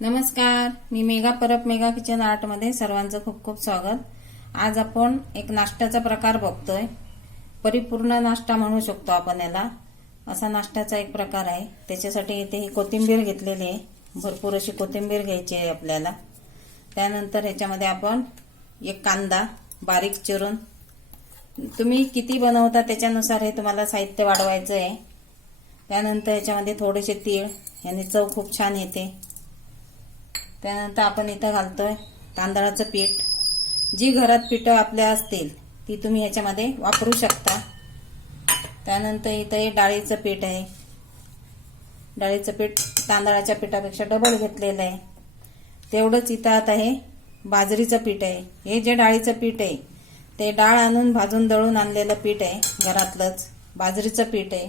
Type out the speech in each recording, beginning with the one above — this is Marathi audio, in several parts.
नमस्कार. मी मेगा परब मेगा किचन आर्टमध्ये सर्वांचं खूप खूप स्वागत. आज आपण एक नाश्त्याचा प्रकार बघतोय. परिपूर्ण नाश्ता म्हणू शकतो आपण याला. असा नाश्त्याचा एक प्रकार आहे. त्याच्यासाठी इथे ही कोथिंबीर घेतलेली आहे. भरपूर अशी कोथिंबीर घ्यायची आहे आपल्याला. त्यानंतर ह्याच्यामध्ये आपण एक कांदा बारीक चिरून. तुम्ही किती बनवता त्याच्यानुसार हे तुम्हाला साहित्य वाढवायचं आहे त्यानंतर याच्यामध्ये थोडेसे तीळ. याने चव खूप छान येते. त्यानंतर आपण इथं घालतोय तांदळाचं पीठ. जी घरात पिठं आपल्या असतील ती तुम्ही ह्याच्यामध्ये वापरू शकता. त्यानंतर इथं हे डाळीचं पीठ आहे. डाळीचं पीठ तांदळाच्या पिठापेक्षा डबल घेतलेलं आहे. तेवढंच इथं आता हे बाजरीचं पीठ आहे. हे जे डाळीचं पीठ आहे ते डाळ आणून भाजून दळून आणलेलं पीठ आहे घरातलंच. बाजरीचं पीठ आहे.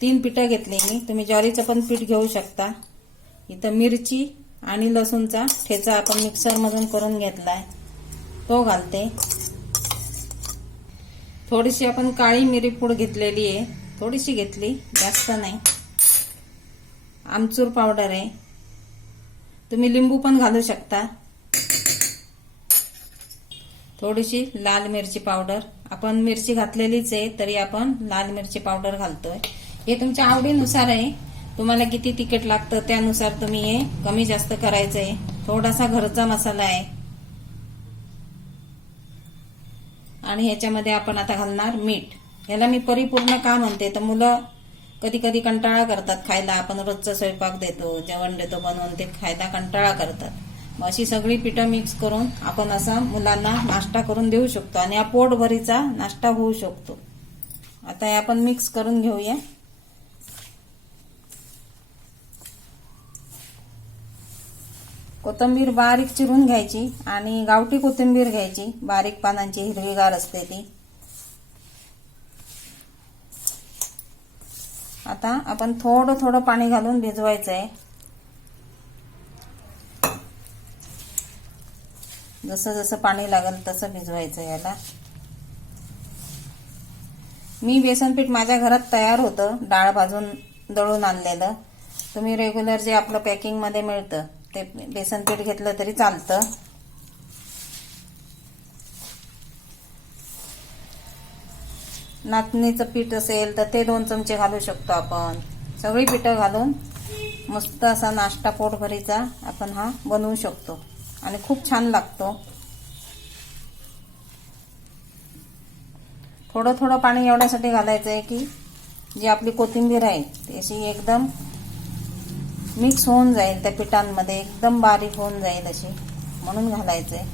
तीन पिठं घेतली मी. तुम्ही ज्वारीचं पण पीठ घेऊ शकता. इथं मिरची आणि लसूणचा ठेचा आपण मिक्सरमधून करून घेतलाय. तो घालते. थोडीशी आपण काळी मिरी पूड घेतलेली आहे. थोडीशी घेतली जास्त नाही. आमचूर पावडर आहे. तुम्ही लिंबू पण घालू शकता. थोडीशी लाल मिरची पावडर. आपण मिरची घातलेलीच आहे तरी आपण लाल मिरची पावडर घालतोय. हे तुमच्या आवडीनुसार आहे. तुम्हाला किती तिखट लागतं त्यानुसार तुम्ही हे कमी जास्त करायचं आहे थोडासा घरचा मसाला आहे. आणि ह्याच्यामध्ये आपण आता घालणार मीठ. ह्याला मी परिपूर्ण का म्हणते? तर मुलं कधी कधी कंटाळा करतात खायला. आपण रोजचा स्वयंपाक देतो जेवण देतो बनवून ते खायला कंटाळा करतात. मग अशी सगळी पिठं मिक्स करून आपण असा मुलांना नाश्ता करून देऊ शकतो. आणि हा पोटभरीचा नाश्ता होऊ शकतो. आता हे आपण मिक्स करून घेऊया. कोथिंबीर बारीक चिरून घ्यायची आणि गावठी कोथिंबीर घ्यायची. बारीक पानांची हिरवीगार असते ती. आता आपण थोडं थोडं पाणी घालून भिजवायचं आहे जसं जसं पाणी लागेल तसं भिजवायचं याला. मी बेसनपीठ माझ्या घरात तयार होतं. डाळ भाजून दळून आणलेलं. तुम्ही रेग्युलर जे आपलं पॅकिंगमध्ये मिळतं ते बेसन पीठ घेतलं तरी चालतं. नाचणीचं पीठ असेल तर ते दोन चमचे घालू शकतो आपण. सगळी पिठं घालून मस्त असा नाश्ता पोटभरीचा आपण हा बनवू शकतो. आणि खूप छान लागतो. थोडं थोडं पाणी एवढ्यासाठी घालायचं आहे की जी आपली कोथिंबीर आहे ती अशी एकदम मिक्स होऊन जाईल त्या पिठांमध्ये एकदम बारीक होऊन जाईल अशी. म्हणून घालायचंय.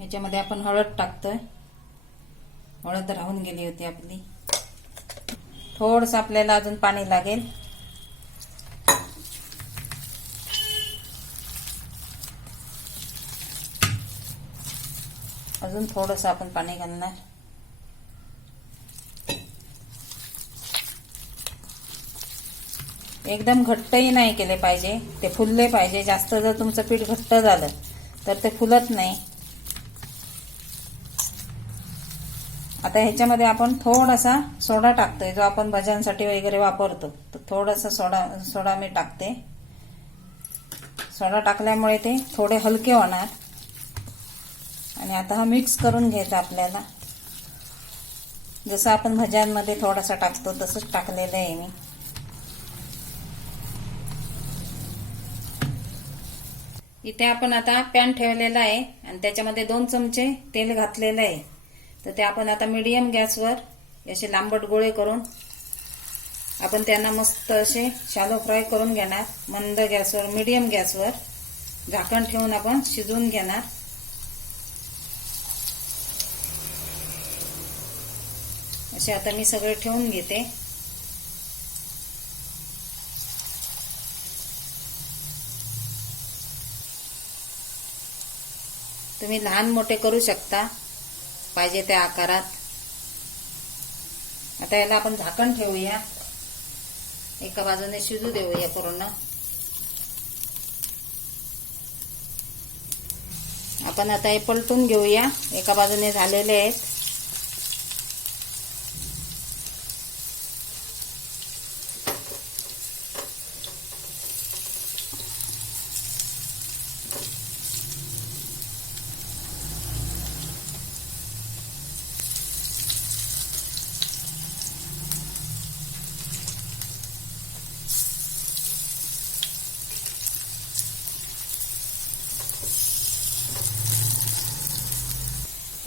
याच्यामध्ये आपण हळद टाकतोय. हळद राहून गेली होती आपली. थोडस आपल्याला अजून पाणी लागेल. अजून थोडस आपण पाणी घालणार. एकदम घट्टही नाही केले पाहिजे. ते फुलले पाहिजे. जास्त जर तुमचं पीठ घट्ट झालं तर ते फुलत नाही. आता ह्याच्यामध्ये आपण थोडासा सोडा टाकतोय जो आपण भज्यांसाठी वगैरे वापरतो. तर थोडासा सोडा सोडा मी टाकते. सोडा टाकल्यामुळे ते थोडे हलके होणार. आणि आता हा मिक्स करून घ्यायचा आपल्याला. जसं आपण भज्यांमध्ये थोडासा टाकतो तसंच टाकलेलं आहे मी. इथे आपण आता पॅन ठेवलेला आहे आणि त्याच्यामध्ये दोन चमचे तेल घातलेलं आहे. तर ते आपण आता मिडियम गॅसवर असे लांबट गोळे करून आपण त्यांना मस्त असे शालो फ्राय करून घेणार. मंद गॅसवर मिडियम गॅसवर झाकण ठेवून आपण शिजवून घेणार. असे आता मी सगळे ठेवून घेते. तुम्ही लहान मोठे करू शकता. पाहिजे त्या आकारात. आता याला आपण झाकण ठेवूया. एका बाजूने शिजू देऊया पूर्ण. आपण आता हे पलटून घेऊया. एका बाजूने झालेले आहेत.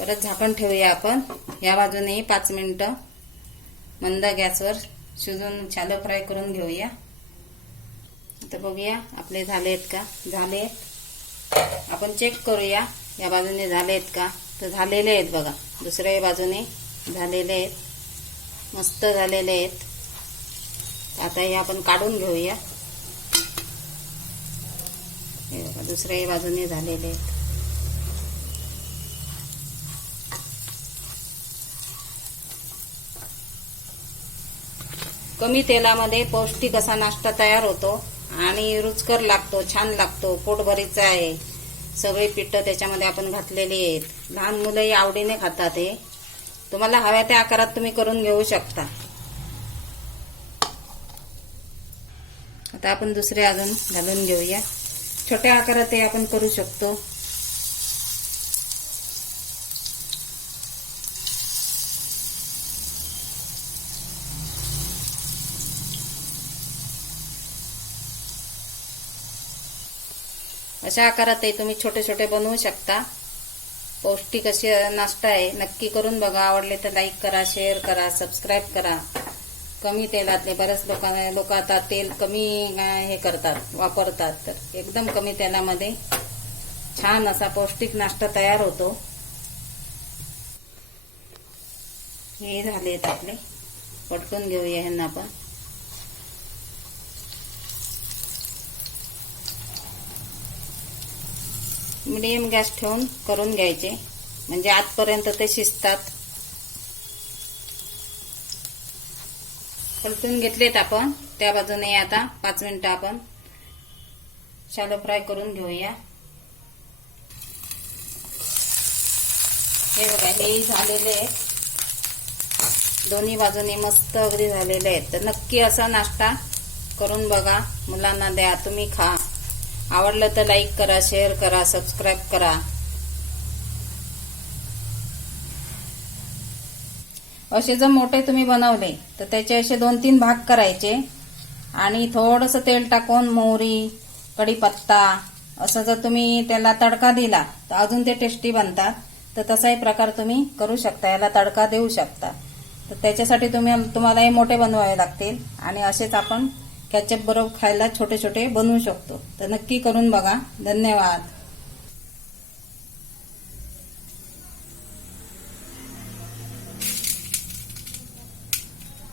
परत झाकण ठेवूया आपण. या बाजूनेही पाच मिनटं मंद गॅसवर शिजून छालो फ्राय करून घेऊया. तर बघूया आपले झाले आहेत का? झाले आहेत आपण चेक करूया या बाजूने झाले आहेत का? तर झालेले आहेत बघा. दुसऱ्या बाजूने झालेले आहेत. मस्त झालेले आहेत. आता हे आपण काढून घेऊया. हे बघा दुसऱ्याही बाजूने झालेले आहेत. कमी तेलामध्ये पौष्टिक असा नाश्ता तयार होतो. आणि रुचकर लागतो छान लागतो. पोटभरीचा आहे. सगळी पिठं त्याच्यामध्ये आपण घातलेली आहेत. लहान मुलंही आवडीने खातात हे. तुम्हाला हव्या त्या आकारात तुम्ही करून घेऊ शकता. आता आपण दुसरे अजून घालून घेऊया. छोट्या आकारात हे आपण करू शकतो. अशा आकारातही तुम्ही छोटे छोटे बनवू शकता. पौष्टिक असे नाश्ता आहे. नक्की करून बघा. आवडले तर लाईक करा शेअर करा सबस्क्राईब करा. कमी तेलातले बरेच लोकांना लोक आता तेल कमी हे करतात वापरतात. तर एकदम कमी तेलामध्ये छान असा पौष्टिक नाश्ता तयार होतो. हे झालेत आपले. पटकून घेऊया ह्यांना आपण मिडियम गॅस ठेवून करून घ्यायचे. म्हणजे आतपर्यंत ते शिजतात. पलटून घेतलेत आपण. त्या बाजूने आता पाच मिनिटं आपण शालो फ्राय करून घेऊया. हे बघा हे झालेले आहेत. दोन्ही बाजूने मस्त अगदी झालेले आहेत. तर नक्की असा नाश्ता करून बघा. मुलांना द्या तुम्ही खा. आवडलं तर लाईक करा शेअर करा सबस्क्राईब करा. असे जर मोठे तुम्ही बनवले तर त्याचे असे दोन तीन भाग करायचे. आणि थोडंसं तेल टाकून मोहरी कढीपत्ता असं जर तुम्ही त्याला तडका दिला तर अजून ते टेस्टी बनतात. तर तसाही प्रकार तुम्ही करू शकता याला तडका देऊ शकता. तर त्याच्यासाठी तुम्ही तुम्हाला हे मोठे बनवावे लागतील. आणि असेच आपण कॅचअप बरोबर खायला छोटे छोटे बनवू शकतो. तर नक्की करून बघा. धन्यवाद.